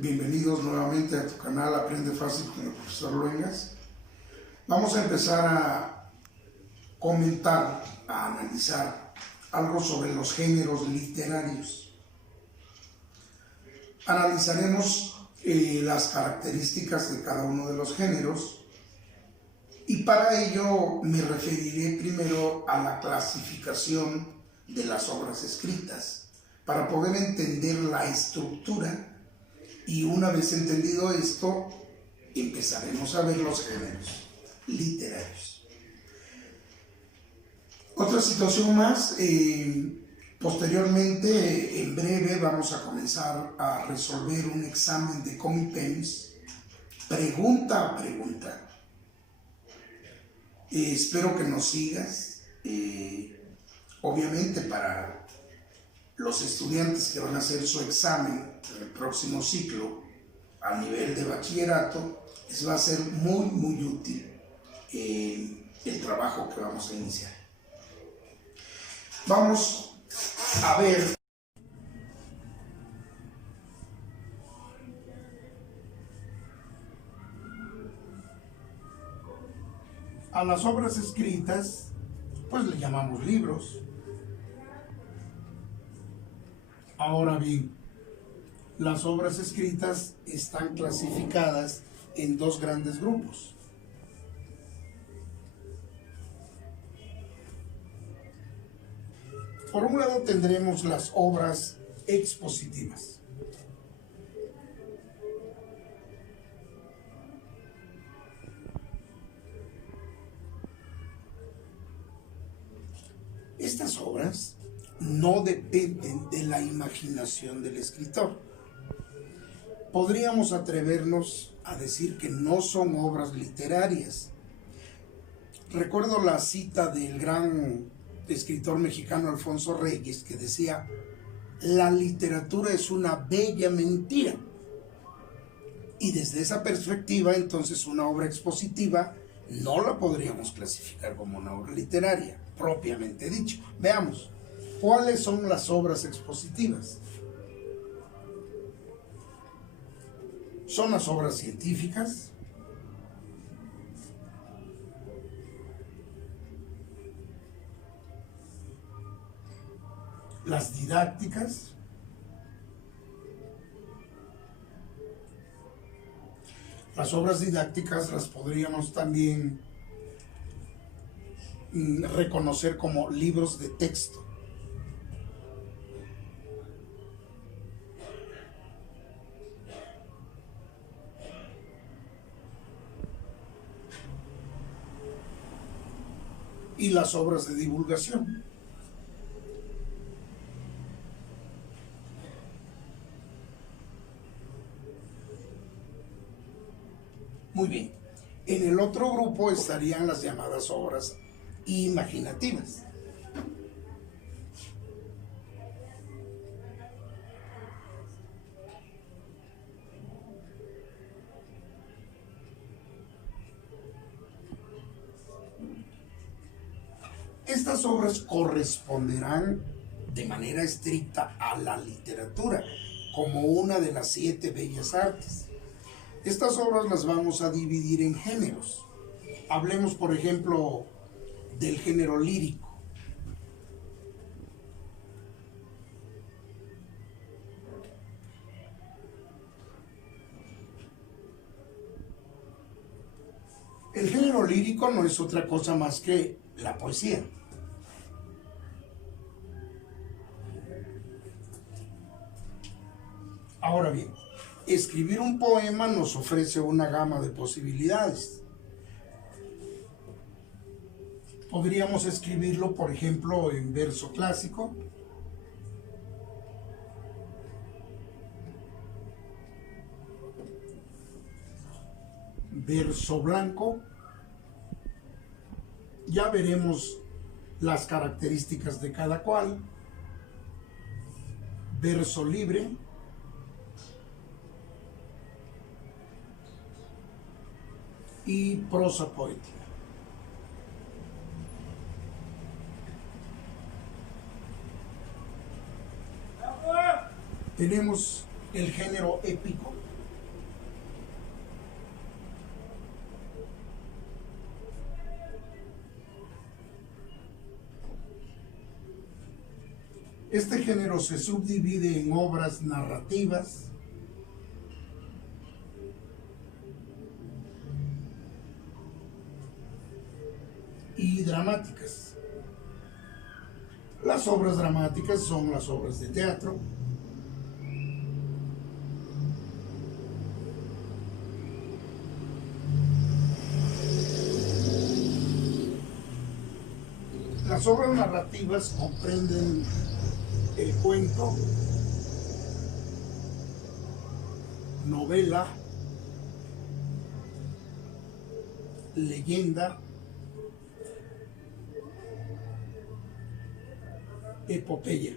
Bienvenidos nuevamente a tu canal Aprende Fácil con el profesor Luengas. Vamos a empezar a comentar, a analizar algo sobre los géneros literarios. Analizaremos las características de cada uno de los géneros y para ello me referiré primero a la clasificación de las obras escritas para poder entender la estructura. Y una vez entendido esto, empezaremos a ver los géneros literarios. Otra situación más, posteriormente, en breve, vamos a comenzar a resolver un examen de Comipens, pregunta a pregunta. Espero que nos sigas, obviamente para los estudiantes que van a hacer su examen en el próximo ciclo a nivel de bachillerato, les va a ser muy útil el trabajo que vamos a iniciar. Vamos a ver a las obras escritas, pues le llamamos libros. Ahora bien, las obras escritas están clasificadas en dos grandes grupos. Por un lado tendremos las obras expositivas. Estas obras no dependen de la imaginación del escritor. Podríamos atrevernos a decir que no son obras literarias. Recuerdo la cita del gran escritor mexicano Alfonso Reyes que decía: la literatura es una bella mentira. Y desde esa perspectiva, entonces, una obra expositiva no la podríamos clasificar como una obra literaria, propiamente dicho. Veamos. ¿Cuáles son las obras expositivas? Son las obras científicas, las didácticas, las obras didácticas las podríamos también reconocer como libros de texto. Y las obras de divulgación. Muy bien. En el otro grupo estarían las llamadas obras imaginativas. Estas obras corresponderán de manera estricta a la literatura, como una de las 7 bellas artes. Estas obras las vamos a dividir en géneros. Hablemos, por ejemplo, del género lírico. El género lírico no es otra cosa más que la poesía. Ahora bien, escribir un poema nos ofrece una gama de posibilidades. Podríamos escribirlo, por ejemplo, en verso clásico, verso blanco. Ya veremos las características de cada cual. Verso libre. Y prosa poética. Tenemos el género épico, Este género se subdivide en obras narrativas, y dramáticas. Las obras dramáticas son las obras de teatro. Las obras narrativas comprenden el cuento, novela, leyenda, epopeya.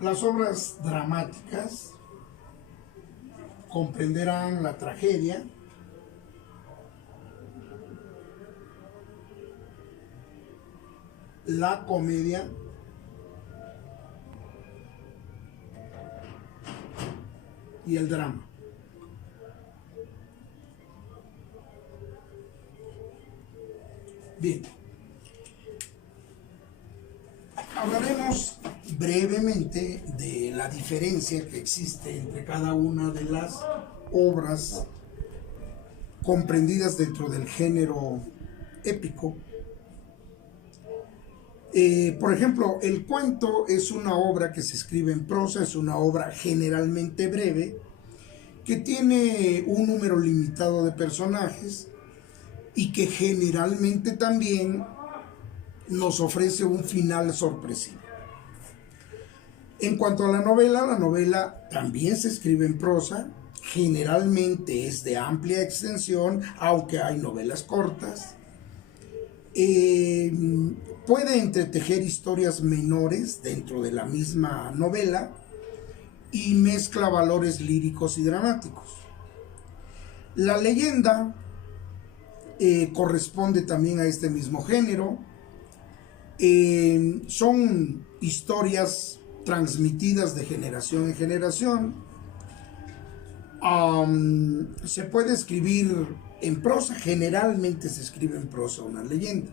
Las obras dramáticas comprenderán la tragedia, la comedia, y el drama. Bien, hablaremos brevemente de la diferencia que existe entre cada una de las obras comprendidas dentro del género épico. Por ejemplo, el cuento es una obra que se escribe en prosa, es una obra generalmente breve, que tiene un número limitado de personajes y que generalmente también nos ofrece un final sorpresivo. En cuanto a la novela también se escribe en prosa, generalmente es de amplia extensión, aunque hay novelas cortas. Puede entretejer historias menores dentro de la misma novela y mezcla valores líricos y dramáticos. La leyenda corresponde también a este mismo género. Son historias transmitidas de generación en generación. Se puede escribir en prosa, generalmente se escribe en prosa una leyenda.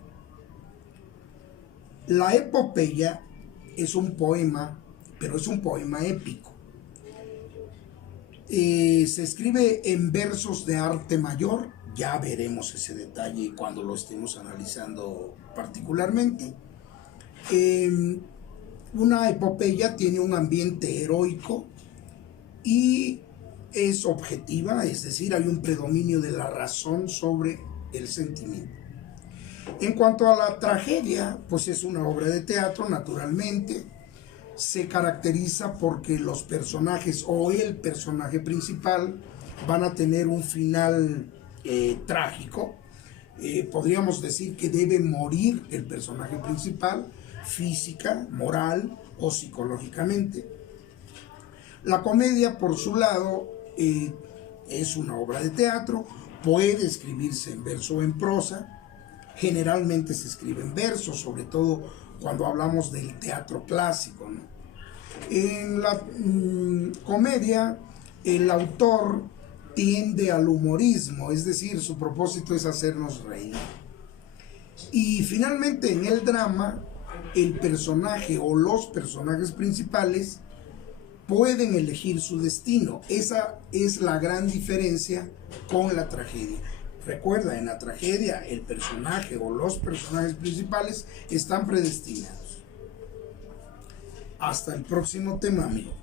La epopeya es un poema, pero es un poema épico. Se escribe en versos de arte mayor, ya veremos ese detalle cuando lo estemos analizando particularmente. Una epopeya tiene un ambiente heroico y es objetiva, es decir, hay un predominio de la razón sobre el sentimiento. En cuanto a la tragedia, pues es una obra de teatro, naturalmente. Se caracteriza porque los personajes o el personaje principal van a tener un final trágico. Podríamos decir que debe morir el personaje principal, física, moral o psicológicamente. La comedia, por su lado, es una obra de teatro, puede escribirse en verso o en prosa. Generalmente se escribe en verso, sobre todo cuando hablamos del teatro clásico, ¿no? En la comedia, el autor tiende al humorismo, es decir, su propósito es hacernos reír. Y finalmente, en el drama, el personaje o los personajes principales pueden elegir su destino. Esa es la gran diferencia con la tragedia. Recuerda, en la tragedia el personaje o los personajes principales están predestinados. Hasta el próximo tema, amigo.